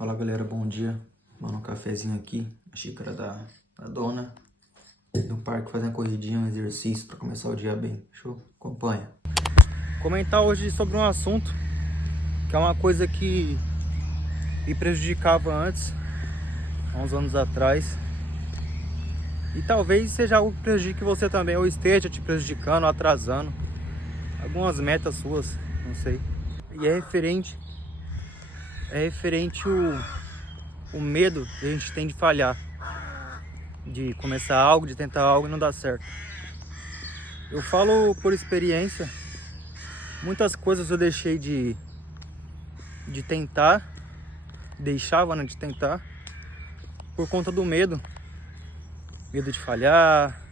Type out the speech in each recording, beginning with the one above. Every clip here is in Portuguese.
Fala galera, bom dia. Mano, um cafezinho aqui, a xícara da dona. No parque fazendo uma corridinha, um exercício para começar o dia bem. Show? Acompanha. Comentar hoje sobre um assunto que é uma coisa que me prejudicava antes, há uns anos atrás. E talvez seja algo que prejudique você também, ou esteja te prejudicando, atrasando algumas metas suas, não sei. E é referente o medo que a gente tem de falhar, de começar algo, de tentar algo e não dar certo. Eu falo por experiência, muitas coisas eu deixei de tentar, deixava, né, de tentar, por conta do medo. Medo de falhar,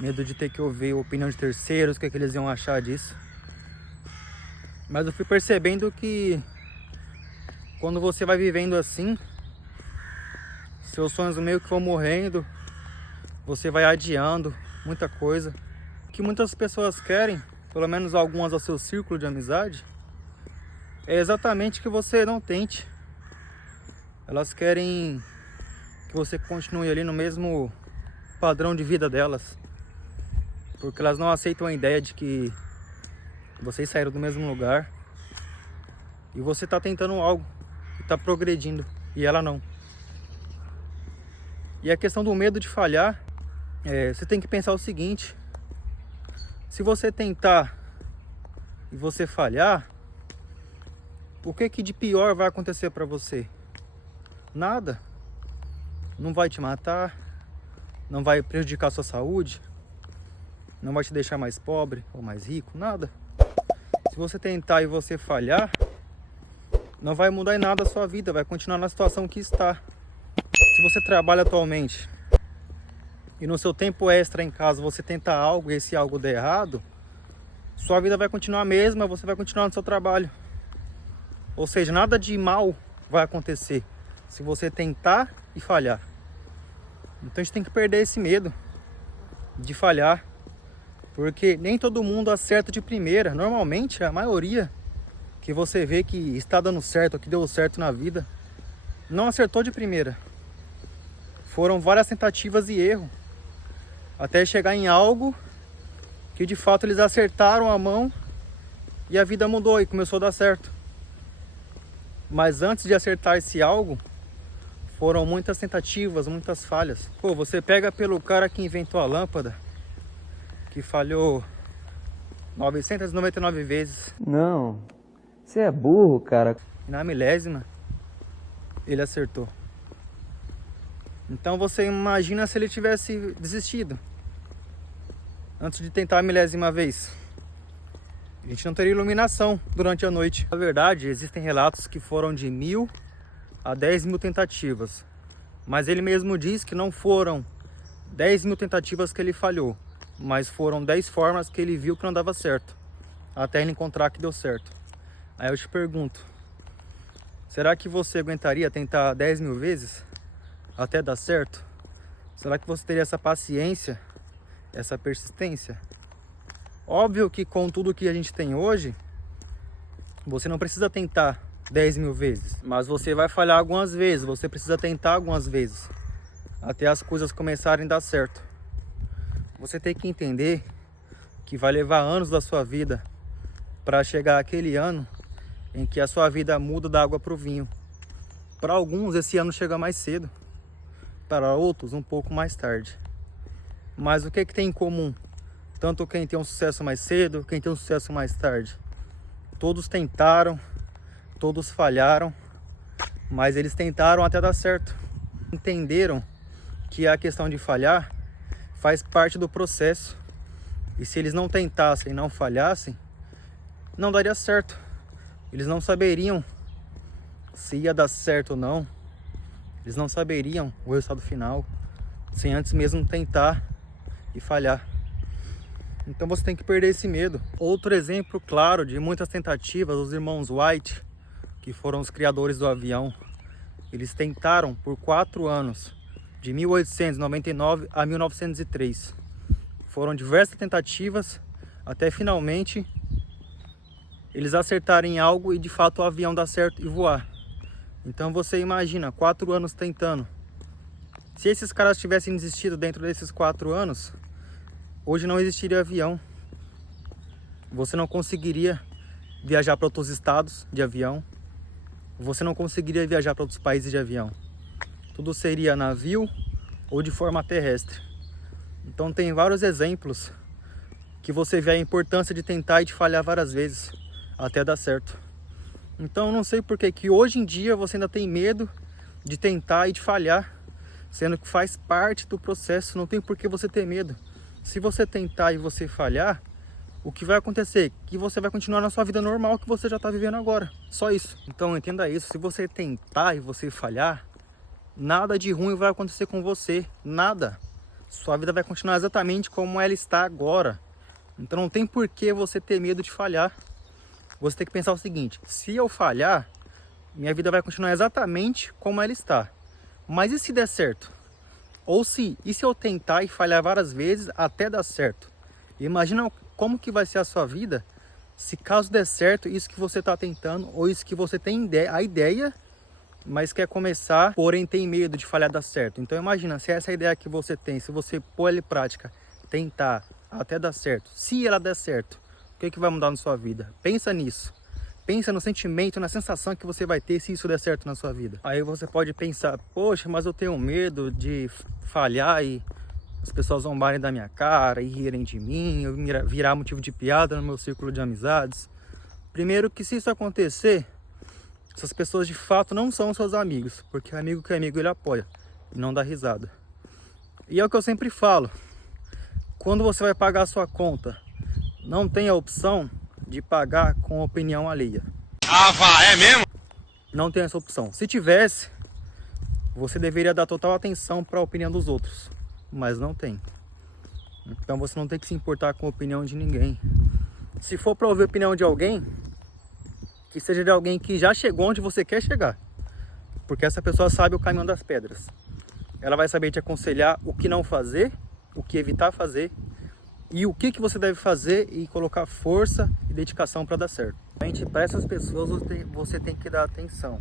medo de ter que ouvir a opinião de terceiros, o que eles iam achar disso. Mas eu fui percebendo que quando você vai vivendo assim, seus sonhos meio que vão morrendo, você vai adiando muita coisa. O que muitas pessoas querem, pelo menos algumas ao seu círculo de amizade, é exatamente que você não tente. Elas querem que você continue ali no mesmo padrão de vida delas, porque elas não aceitam a ideia de que vocês saíram do mesmo lugar e você está tentando algo, está progredindo, e ela não. E a questão do medo de falhar, você tem que pensar o seguinte: se você tentar e você falhar, o que de pior vai acontecer para você? Nada. Não vai te matar, não vai prejudicar a sua saúde, não vai te deixar mais pobre ou mais rico, nada. Se você tentar e você falhar, não vai mudar em nada a sua vida, vai continuar na situação que está. Se você trabalha atualmente e no seu tempo extra em casa você tenta algo e esse algo der errado, sua vida vai continuar a mesma, você vai continuar no seu trabalho. Ou seja, nada de mal vai acontecer se você tentar e falhar. Então a gente tem que perder esse medo de falhar, porque nem todo mundo acerta de primeira. Normalmente a maioria que você vê que está dando certo, que deu certo na vida, não acertou de primeira. Foram várias tentativas e erros até chegar em algo que de fato eles acertaram a mão e a vida mudou e começou a dar certo. Mas antes de acertar esse algo, foram muitas tentativas, muitas falhas. Pô, você pega pelo cara que inventou a lâmpada, que falhou 999 vezes. Não, você é burro, cara. E na milésima, ele acertou. Então você imagina se ele tivesse desistido antes de tentar a milésima vez. A gente não teria iluminação durante a noite. Na verdade, existem relatos que foram de 1.000 a 10.000 tentativas. Mas ele mesmo diz que não foram 10.000 tentativas que ele falhou, mas foram 10 formas que ele viu que não dava certo, até ele encontrar que deu certo. Aí eu te pergunto, será que você aguentaria tentar 10.000 vezes até dar certo? Será que você teria essa paciência, essa persistência? Óbvio que com tudo que a gente tem hoje, você não precisa tentar 10.000 vezes, mas você vai falhar algumas vezes, você precisa tentar algumas vezes, até as coisas começarem a dar certo. Você tem que entender que vai levar anos da sua vida para chegar aquele ano em que a sua vida muda da água para o vinho. Para alguns esse ano chega mais cedo, para outros um pouco mais tarde. Mas o que tem em comum? Tanto quem tem um sucesso mais cedo, quem tem um sucesso mais tarde. Todos tentaram, todos falharam, mas eles tentaram até dar certo. Entenderam que a questão de falhar faz parte do processo. E se eles não tentassem, não falhassem, não daria certo. Eles não saberiam se ia dar certo ou não. Eles não saberiam o resultado final sem antes mesmo tentar e falhar. Então você tem que perder esse medo. Outro exemplo claro de muitas tentativas, os irmãos Wright, que foram os criadores do avião. Eles tentaram por 4 anos, de 1899 a 1903. Foram diversas tentativas até finalmente eles acertarem algo e de fato o avião dar certo e voar. Então você imagina, 4 anos tentando. Se esses caras tivessem desistido dentro desses 4 anos, hoje não existiria avião. Você não conseguiria viajar para outros estados de avião. Você não conseguiria viajar para outros países de avião. Tudo seria navio ou de forma terrestre. Então tem vários exemplos que você vê a importância de tentar e de falhar várias vezes até dar certo. Então eu não sei por que hoje em dia você ainda tem medo de tentar e de falhar, sendo que faz parte do processo, não tem por que você ter medo. Se você tentar e você falhar, o que vai acontecer? Que você vai continuar na sua vida normal que você já está vivendo agora. Só isso. Então entenda isso. Se você tentar e você falhar, nada de ruim vai acontecer com você. Nada. Sua vida vai continuar exatamente como ela está agora. Então não tem por que você ter medo de falhar. Você tem que pensar o seguinte: se eu falhar, minha vida vai continuar exatamente como ela está. Mas e se der certo? E se eu tentar e falhar várias vezes até dar certo? Imagina como que vai ser a sua vida se caso der certo isso que você está tentando, ou isso que você tem a ideia, mas quer começar, porém tem medo de falhar dar certo. Então imagina, se essa ideia que você tem, se você pôr ela em prática, tentar até dar certo, se ela der certo, o que vai mudar na sua vida? Pensa nisso. Pensa no sentimento, na sensação que você vai ter se isso der certo na sua vida. Aí você pode pensar: poxa, mas eu tenho medo de falhar e as pessoas zombarem da minha cara e rirem de mim, eu virar motivo de piada no meu círculo de amizades. Primeiro que se isso acontecer, essas pessoas de fato não são seus amigos, porque amigo que é amigo ele apoia e não dá risada. E é o que eu sempre falo: quando você vai pagar a sua conta, não tem a opção de pagar com opinião alheia. Ah, vá, é mesmo? Não tem essa opção. Se tivesse, você deveria dar total atenção para a opinião dos outros, mas não tem. Então você não tem que se importar com a opinião de ninguém. Se for para ouvir a opinião de alguém, que seja de alguém que já chegou onde você quer chegar, porque essa pessoa sabe o caminho das pedras. Ela vai saber te aconselhar o que não fazer, o que evitar fazer e o que você deve fazer e colocar força e dedicação para dar certo. Para essas pessoas você tem que dar atenção.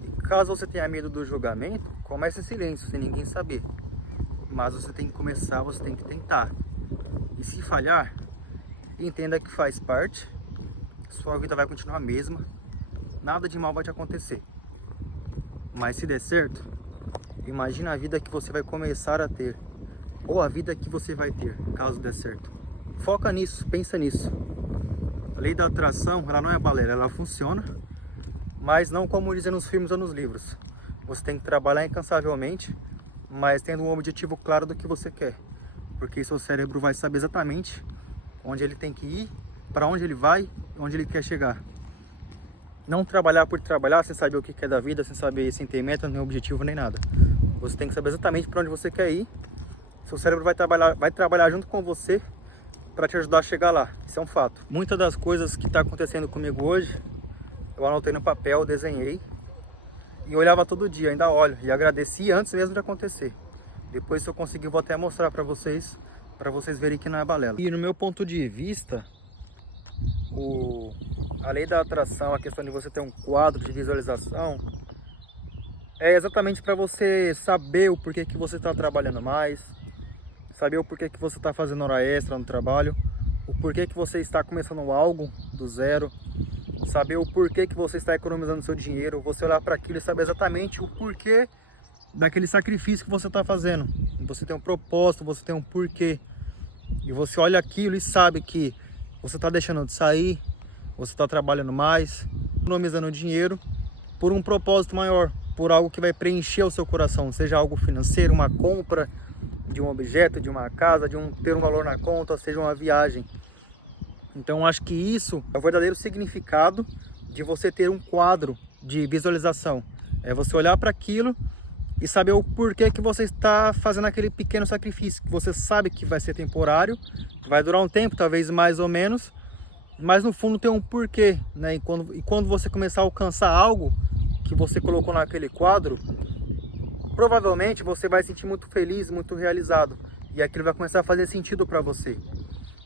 E caso você tenha medo do julgamento, comece em silêncio, sem ninguém saber. Mas você tem que começar, você tem que tentar. E se falhar, entenda que faz parte. Sua vida vai continuar a mesma. Nada de mal vai te acontecer. Mas se der certo, imagina a vida que você vai começar a ter. Ou a vida que você vai ter, caso der certo. Foca nisso, pensa nisso. A lei da atração, ela não é balela, ela funciona. Mas não como dizem nos filmes ou nos livros. Você tem que trabalhar incansavelmente, mas tendo um objetivo claro do que você quer. Porque seu cérebro vai saber exatamente onde ele tem que ir, para onde ele vai, onde ele quer chegar. Não trabalhar por trabalhar, sem saber o que quer da vida, sem saber, sem ter meta, nem objetivo, nem nada. Você tem que saber exatamente para onde você quer ir. Seu cérebro vai trabalhar junto com você para te ajudar a chegar lá. Isso é um fato. Muitas das coisas que está acontecendo comigo hoje, eu anotei no papel, desenhei e olhava todo dia, ainda olho e agradeci antes mesmo de acontecer. Depois, se eu conseguir, vou até mostrar para vocês verem que não é balela. E no meu ponto de vista, a lei da atração, a questão de você ter um quadro de visualização, é exatamente para você saber o porquê que você está trabalhando mais, saber o porquê que você está fazendo hora extra no trabalho, o porquê que você está começando algo do zero, saber o porquê que você está economizando seu dinheiro, você olhar para aquilo e saber exatamente o porquê daquele sacrifício que você está fazendo. Você tem um propósito, você tem um porquê. E você olha aquilo e sabe que você está deixando de sair, você está trabalhando mais, economizando dinheiro por um propósito maior, por algo que vai preencher o seu coração, seja algo financeiro, uma compra de um objeto, de uma casa, ter um valor na conta, seja uma viagem. Então acho que isso é o verdadeiro significado de você ter um quadro de visualização. É você olhar para aquilo e saber o porquê que você está fazendo aquele pequeno sacrifício, que você sabe que vai ser temporário, vai durar um tempo, talvez mais ou menos, mas no fundo tem um porquê, né? E quando você começar a alcançar algo que você colocou naquele quadro, provavelmente você vai se sentir muito feliz, muito realizado, e aquilo vai começar a fazer sentido para você.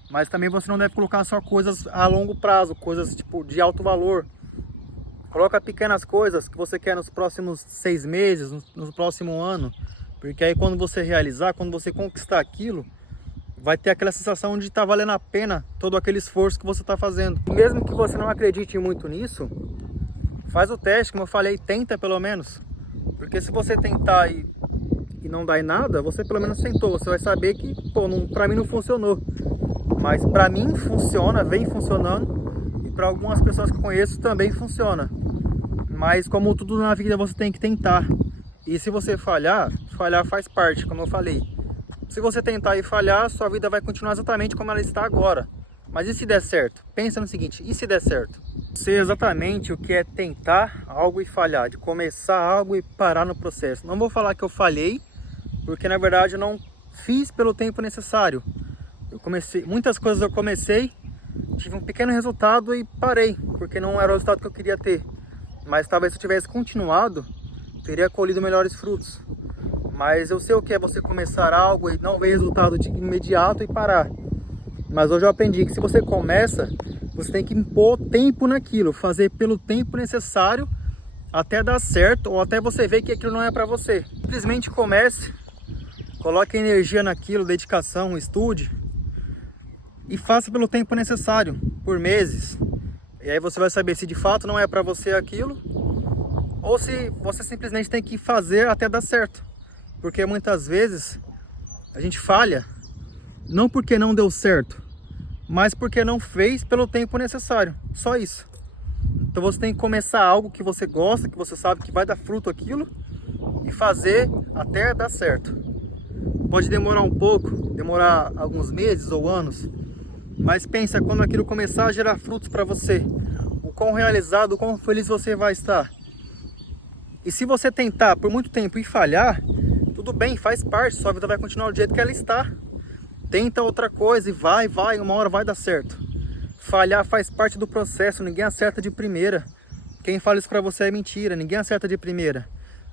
Mas também você não deve colocar só coisas a longo prazo, coisas tipo de alto valor. Coloca pequenas coisas que você quer nos próximos 6 meses, no próximo ano. Porque aí quando você realizar, quando você conquistar aquilo, vai ter aquela sensação de estar valendo a pena todo aquele esforço que você está fazendo. E mesmo que você não acredite muito nisso, faz o teste, como eu falei, tenta pelo menos. Porque se você tentar e não dar em nada, você pelo menos tentou. Você vai saber que, pô, pra mim não funcionou. Mas pra mim funciona, vem funcionando. E pra algumas pessoas que eu conheço também funciona. Mas como tudo na vida você tem que tentar. E se você falhar, falhar faz parte, como eu falei. Se você tentar e falhar, sua vida vai continuar exatamente como ela está agora. Mas e se der certo? Pensa no seguinte, e se der certo? Sei exatamente o que é tentar algo e falhar, de começar algo e parar no processo. Não vou falar que eu falhei, porque na verdade eu não fiz pelo tempo necessário. Muitas coisas eu comecei, tive um pequeno resultado e parei, porque não era o resultado que eu queria ter. Mas talvez se eu tivesse continuado, teria colhido melhores frutos. Mas eu sei o que é você começar algo e não ver resultado de imediato e parar. Mas hoje eu aprendi que se você começa, você tem que impor tempo naquilo, fazer pelo tempo necessário até dar certo ou até você ver que aquilo não é para você. Simplesmente comece, coloque energia naquilo, dedicação, estude e faça pelo tempo necessário, por meses. E aí você vai saber se de fato não é para você aquilo ou se você simplesmente tem que fazer até dar certo. Porque muitas vezes a gente falha, não porque não deu certo, mas porque não fez pelo tempo necessário, só isso. Então você tem que começar algo que você gosta, que você sabe que vai dar fruto aquilo, e fazer até dar certo. Pode demorar um pouco, demorar alguns meses ou anos, mas pensa quando aquilo começar a gerar frutos para você, o quão realizado, o quão feliz você vai estar. E se você tentar por muito tempo e falhar, tudo bem, faz parte, sua vida vai continuar do jeito que ela está. Tenta outra coisa e vai, uma hora vai dar certo. Falhar faz parte do processo, ninguém acerta de primeira. Quem fala isso pra você é mentira, ninguém acerta de primeira.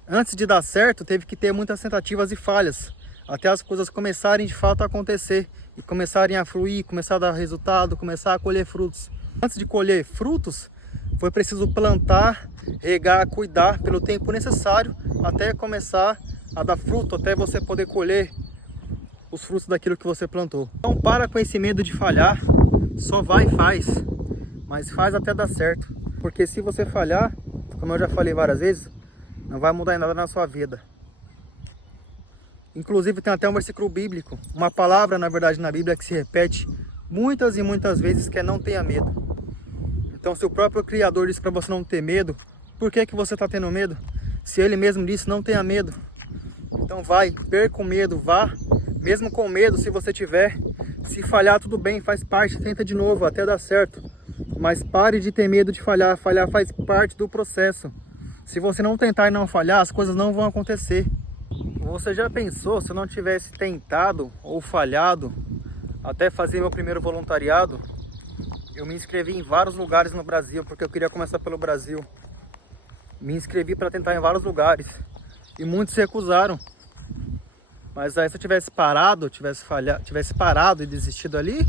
Antes de dar certo, teve que ter muitas tentativas e falhas, até as coisas começarem de fato a acontecer, e começarem a fluir, começar a dar resultado, começar a colher frutos. Antes de colher frutos, foi preciso plantar, regar, cuidar pelo tempo necessário, até começar a dar fruto, até você poder colher os frutos daquilo que você plantou. Então para com esse medo de falhar, só vai e faz, mas faz até dar certo, porque se você falhar, como eu já falei várias vezes, não vai mudar em nada na sua vida. Inclusive tem até um versículo bíblico, uma palavra na verdade na Bíblia que se repete muitas e muitas vezes, que é não tenha medo. Então se o próprio Criador disse para você não ter medo, por que você está tendo medo? Se Ele mesmo disse não tenha medo. Então vai, perca o medo, vá. Mesmo com medo, se você tiver, se falhar tudo bem, faz parte, tenta de novo até dar certo. Mas pare de ter medo de falhar, falhar faz parte do processo. Se você não tentar e não falhar, as coisas não vão acontecer. Você já pensou se eu não tivesse tentado ou falhado até fazer meu primeiro voluntariado? Eu me inscrevi em vários lugares no Brasil, porque eu queria começar pelo Brasil. Me inscrevi para tentar em vários lugares e muitos se recusaram. Mas aí se eu tivesse parado, tivesse parado e desistido ali,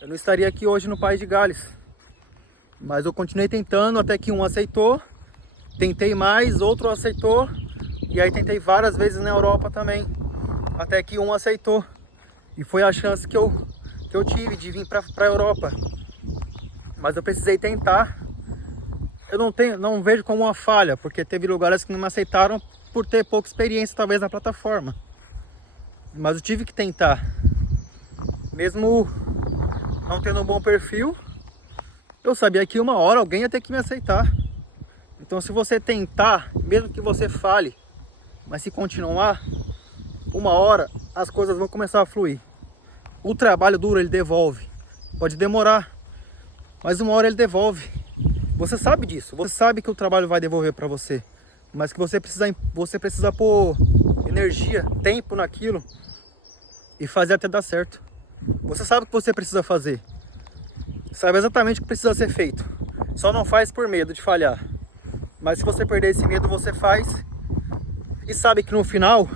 eu não estaria aqui hoje no País de Gales. Mas eu continuei tentando até que um aceitou, tentei mais, outro aceitou, e aí tentei várias vezes na Europa também, até que um aceitou. E foi a chance que eu tive de vir para a Europa. Mas eu precisei tentar. Eu não vejo como uma falha, porque teve lugares que não me aceitaram por ter pouca experiência talvez na plataforma. Mas eu tive que tentar. Mesmo não tendo um bom perfil, eu sabia que uma hora alguém ia ter que me aceitar. Então se você tentar, mesmo que você fale, mas se continuar, uma hora as coisas vão começar a fluir. O trabalho duro ele devolve. Pode demorar, mas uma hora ele devolve. Você sabe disso, você sabe que o trabalho vai devolver para você, mas que você precisa pôr energia, tempo naquilo e fazer até dar certo. Você sabe o que você precisa fazer, sabe exatamente o que precisa ser feito, só não faz por medo de falhar. Mas se você perder esse medo, você faz e sabe que no final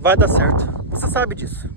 vai dar certo. Você sabe disso.